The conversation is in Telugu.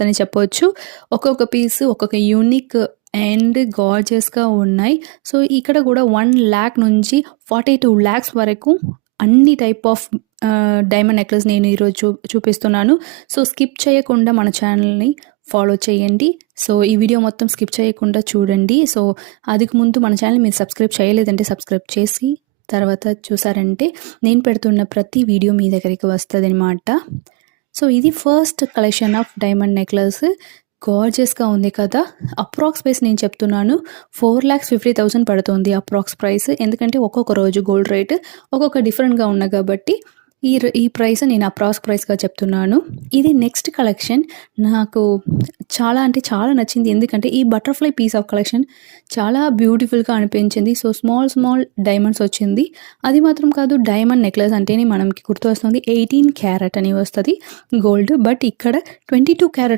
అని చెప్పొచ్చు. ఒక్కొక్క పీస్ ఒక్కొక్క యూనిక్ అండ్ గార్జియస్‌గా ఉన్నాయి. సో, ఇక్కడ కూడా 1,00,000 నుంచి 42,00,000 వరకు అన్ని టైప్ ఆఫ్ డైమండ్ నెక్లెస్ నేను ఈరోజు చూపిస్తున్నాను. సో, స్కిప్ చేయకుండా మన ఛానల్‌ని ఫాలో చేయండి. సో, ఈ వీడియో మొత్తం స్కిప్ చేయకుండా చూడండి. సో, అదికి ముందు మన ఛానల్ మీరు సబ్స్క్రైబ్ చేయలేదంటే సబ్స్క్రైబ్ చేసి తర్వాత చూసారంటే నేను పెడుతున్న ప్రతి వీడియో మీ దగ్గరికి వస్తదనమాట. సో, ఇది first collection of diamond necklace. గార్జియస్‌గా ఉంది కదా! అప్రాక్స్ ప్రైస్ నేను చెప్తున్నాను. 4,50,000 పడుతుంది అప్రాక్స్ ప్రైస్. ఎందుకంటే ఒక్కొక్క రోజు గోల్డ్ రేట్ ఒక్కొక్క డిఫరెంట్‌గా ఉన్నాయి కాబట్టి ఈ ప్రైస్ నేను అప్రాక్స్ ప్రైస్‌గా చెప్తున్నాను. ఇది నెక్స్ట్ కలెక్షన్ నాకు చాలా అంటే చాలా నచ్చింది. ఎందుకంటే ఈ బటర్‌ఫ్లై పీస్ ఆఫ్ కలెక్షన్ చాలా బ్యూటిఫుల్‌గా అనిపించింది. సో, స్మాల్ డైమండ్స్ వచ్చింది. అది మాత్రం కాదు, డైమండ్ నెక్లెస్ అంటేనే మనకి గుర్తొస్తుంది 18 క్యారెట్ అని వస్తది గోల్డ్. బట్ ఇక్కడ 22 క్యారెట్